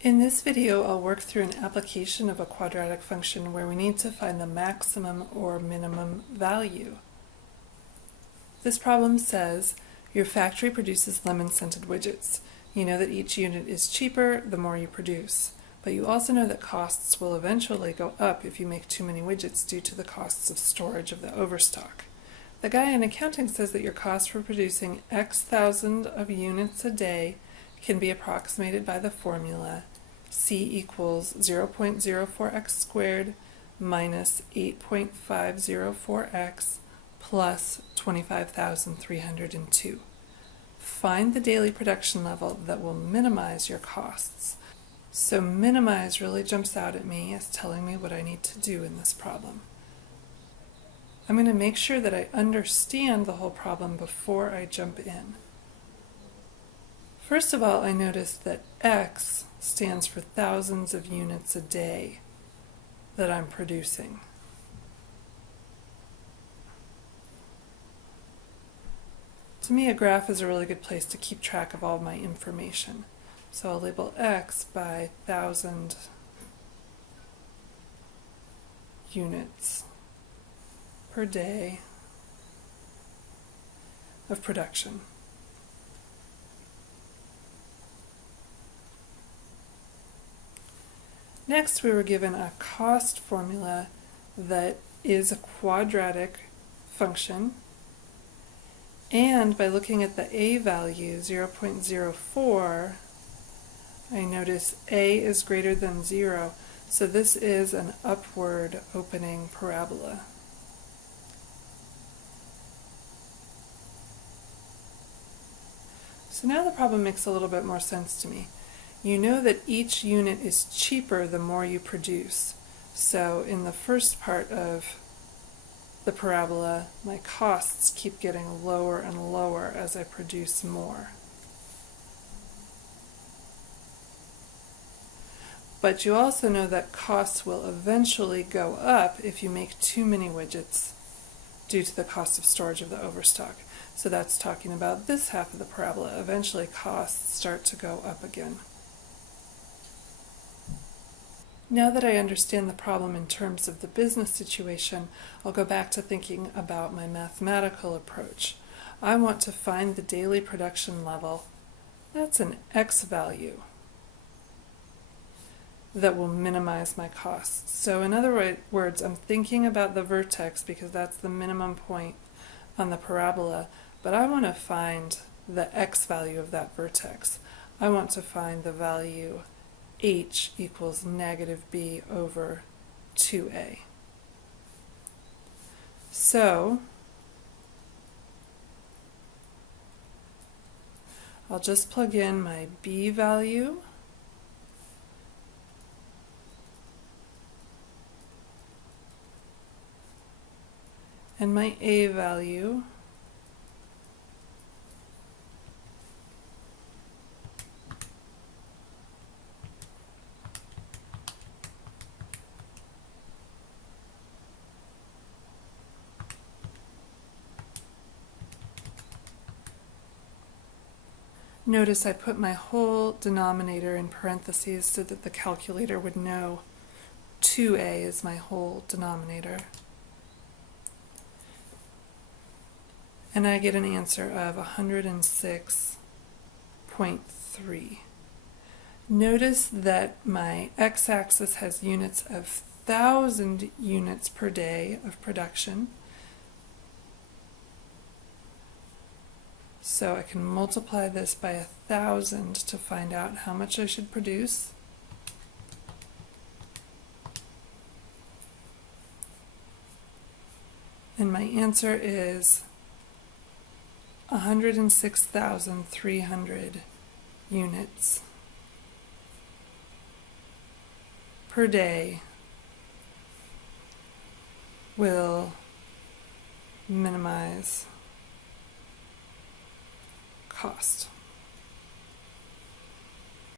In this video, I'll work through an application of a quadratic function where we need to find the maximum or minimum value. This problem says your factory produces lemon-scented widgets. You know that each unit is cheaper the more you produce, but you also know that costs will eventually go up if you make too many widgets due to the costs of storage of the overstock. The guy in accounting says that your cost for producing X thousand of units a day can be approximated by the formula C equals 0.04x squared minus 8.504x plus 25,302. Find the daily production level that will minimize your costs. So minimize really jumps out at me as telling me what I need to do in this problem. I'm going to make sure that I understand the whole problem before I jump in. First of all, I noticed that X stands for thousands of units a day that I'm producing. To me, a graph is a really good place to keep track of all my information. So I'll label X by 1,000 units per day of production. Next, we were given a cost formula that is a quadratic function, and by looking at the a value, 0.04, I notice a is greater than 0, so this is an upward opening parabola. So now the problem makes a little bit more sense to me. You know that each unit is cheaper the more you produce. So in the first part of the parabola, my costs keep getting lower and lower as I produce more. But you also know that costs will eventually go up if you make too many widgets due to the cost of storage of the overstock. So that's talking about this half of the parabola. Eventually costs start to go up again. Now that I understand the problem in terms of the business situation, I'll go back to thinking about my mathematical approach. I want to find the daily production level. That's an X value that will minimize my costs. So in other words, I'm thinking about the vertex because that's the minimum point on the parabola, but I want to find the X value of that vertex. I want to find the value h equals negative b over 2a. So I'll just plug in my b value and my a value. Notice I put my whole denominator in parentheses so that the calculator would know 2a is my whole denominator. And I get an answer of 106.3. Notice that my x-axis has units of 1,000 units per day of production. So I can multiply this by 1,000 to find out how much I should produce. And my answer is 106,300 units per day will minimize cost.